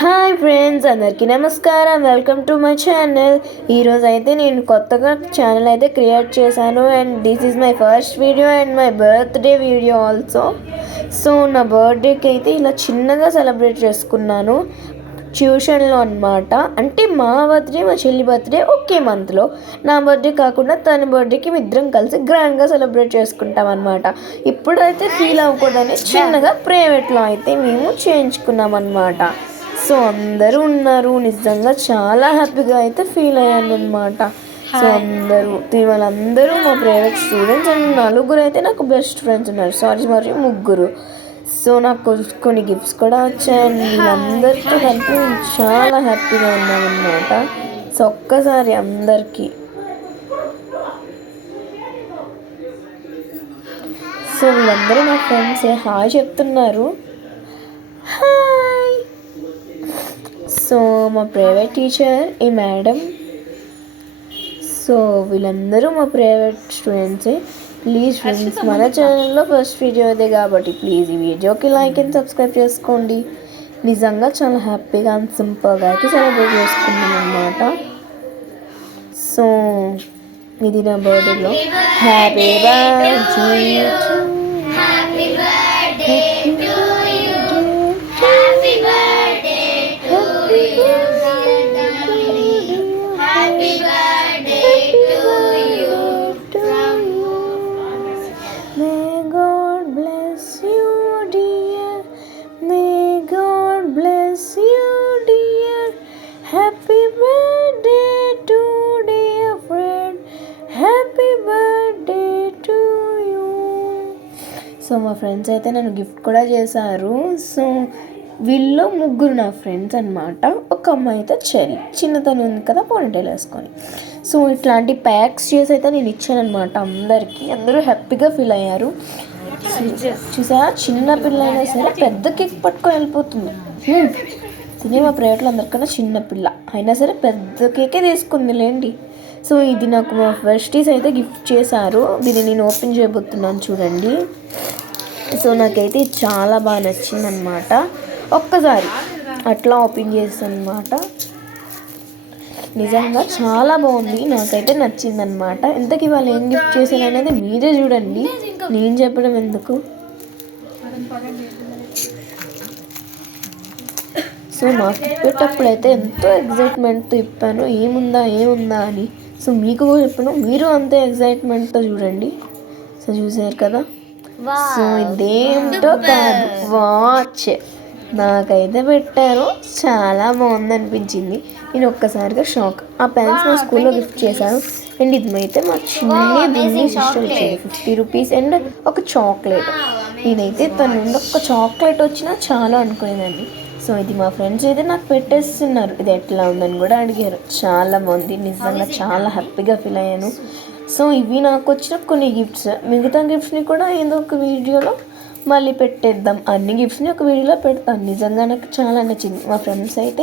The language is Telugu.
హాయ్ ఫ్రెండ్స్, అందరికీ నమస్కారం. Welcome to my channel. ఈరోజు అయితే నేను కొత్తగా ఛానల్ అయితే క్రియేట్ చేశాను and this is my first video and my birthday video also. So నా బర్త్డేకి అయితే ఇలా చిన్నగా సెలబ్రేట్ చేసుకున్నాను ట్యూషన్లో అనమాట. అంటే మా బర్త్డే మా చెల్లి బర్త్డే ఒకే మంత్లో, నా బర్త్డే కాకుండా తన బర్త్డేకి ఇద్దరం కలిసి గ్రాండ్గా సెలబ్రేట్ చేసుకుంటాం అనమాట. ఇప్పుడైతే ఫీల్ అవ్వకూడదని చిన్నగా ప్రైవేట్లో అయితే మేము చేయించుకున్నాం అనమాట. సో అందరూ ఉన్నారు, నిజంగా చాలా హ్యాపీగా అయితే ఫీల్ అయ్యాను అనమాట. సో వాళ్ళందరూ మా ప్రైవేట్ స్టూడెంట్స్ అండ్ నలుగురు అయితే నాకు బెస్ట్ ఫ్రెండ్స్ ఉన్నారు, మరియు ముగ్గురు. సో నాకు కొన్ని గిఫ్ట్స్ కూడా వచ్చాయి. వీళ్ళందరితో కలిపి చాలా హ్యాపీగా ఉన్నామన్నమాట. సో ఒక్కసారి అందరికీ సో వీళ్ళందరూ మా ఫ్రెండ్స్ హాయ్ చెప్తున్నారు. హాయ్. సో మా ప్రైవేట్ టీచర్ ఈ మేడం. సో వీళ్ళందరూ మా ప్రైవేట్ స్టూడెంట్సే. ప్లీజ్ ఫ్రెండ్స్, మన ఛానల్లో ఫస్ట్ వీడియో అదే కాబట్టి ప్లీజ్ ఈ వీడియోకి లైక్ అండ్ సబ్స్క్రైబ్ చేసుకోండి. నిజంగా చాలా హ్యాపీగా అండ్ సింపుల్గా అయితే సెలబ్రేట్ చేసుకున్నాం అన్నమాట. సో ఇది నా బర్త్డేలో happy birthday Happy birthday to dear friend, happy birthday to you. So మా ఫ్రెండ్స్ అయితే నన్ను గిఫ్ట్ కూడా చేశారు. సో వీళ్ళు ముగ్గురు నా ఫ్రెండ్స్ అనమాట. ఒక అమ్మాయి అయితే చిన్నతనం ఉంది కదా, పోనీటైల్ వేసుకొని. సో ఇట్లాంటి ప్యాక్స్ చేసి అయితే నేను ఇచ్చాను అనమాట అందరికీ. అందరూ హ్యాపీగా ఫీల్ అయ్యారు. చూసా, చిన్న పిల్లైనా సరే పెద్ద కేక్ పట్టుకొని వెళ్ళిపోతుంది. సినిమా ప్రైవేట్లో అందరికన్నా చిన్న పిల్ల అయినా సరే పెద్ద కేకే తీసుకుంది లేండి. సో ఇది నాకు మా ఫెస్టీస్ అయితే గిఫ్ట్ చేశారు. దీన్ని నేను ఓపెన్ చేయబోతున్నాను, చూడండి. సో నాకైతే చాలా బాగా నచ్చిందనమాట. ఒక్కసారి అట్లా ఓపెన్ చేస్తాను అనమాట. నిజంగా చాలా బాగుంది, నాకైతే నచ్చిందనమాట. ఇంతకీ వాళ్ళు ఏం గిఫ్ట్ చేశారు అనేది మీరే చూడండి, నేను చెప్పడం ఎందుకు. సో నాకు ఇప్పేటప్పుడు అయితే ఎంతో ఎగ్జైట్మెంట్తో ఇప్పాను, ఏముందా అని. సో మీకు కూడా చెప్పాను, మీరు అంతే ఎగ్జైట్మెంట్తో చూడండి. సో చూసారు కదా. సో ఇదేంటో కాదు, వాచ్ నాకైతే పెట్టారు. చాలా బాగుంది అనిపించింది. నేను ఒక్కసారిగా షాక్. ఆ పెన్స్ మా స్కూల్లో గిఫ్ట్ చేశాను. అండ్ ఇది అయితే మా చిన్ని సిస్టర్ వచ్చేది 50 రూపీస్ అండ్ ఒక చాక్లెట్. నేనైతే తన నుండి ఒక చాక్లెట్ వచ్చినా చాలా అనుకునేదాన్ని. సో ఇది మా ఫ్రెండ్స్ అయితే నాకు పెట్టేస్తున్నారు, ఇది ఎట్లా ఉందని కూడా అడిగారు. చాలా బాగుంది, నిజంగా చాలా హ్యాపీగా ఫీల్ అయ్యాను. సో ఇవి నాకు వచ్చిన కొన్ని గిఫ్ట్స్. మిగతా గిఫ్ట్స్ని కూడా ఏదో ఒక వీడియోలో మళ్ళీ పెట్టేద్దాం. అన్ని గిఫ్ట్స్ని ఒక వీడియోలో పెడతాను. నిజంగా నాకు చాలా నచ్చింది. మా ఫ్రెండ్స్ అయితే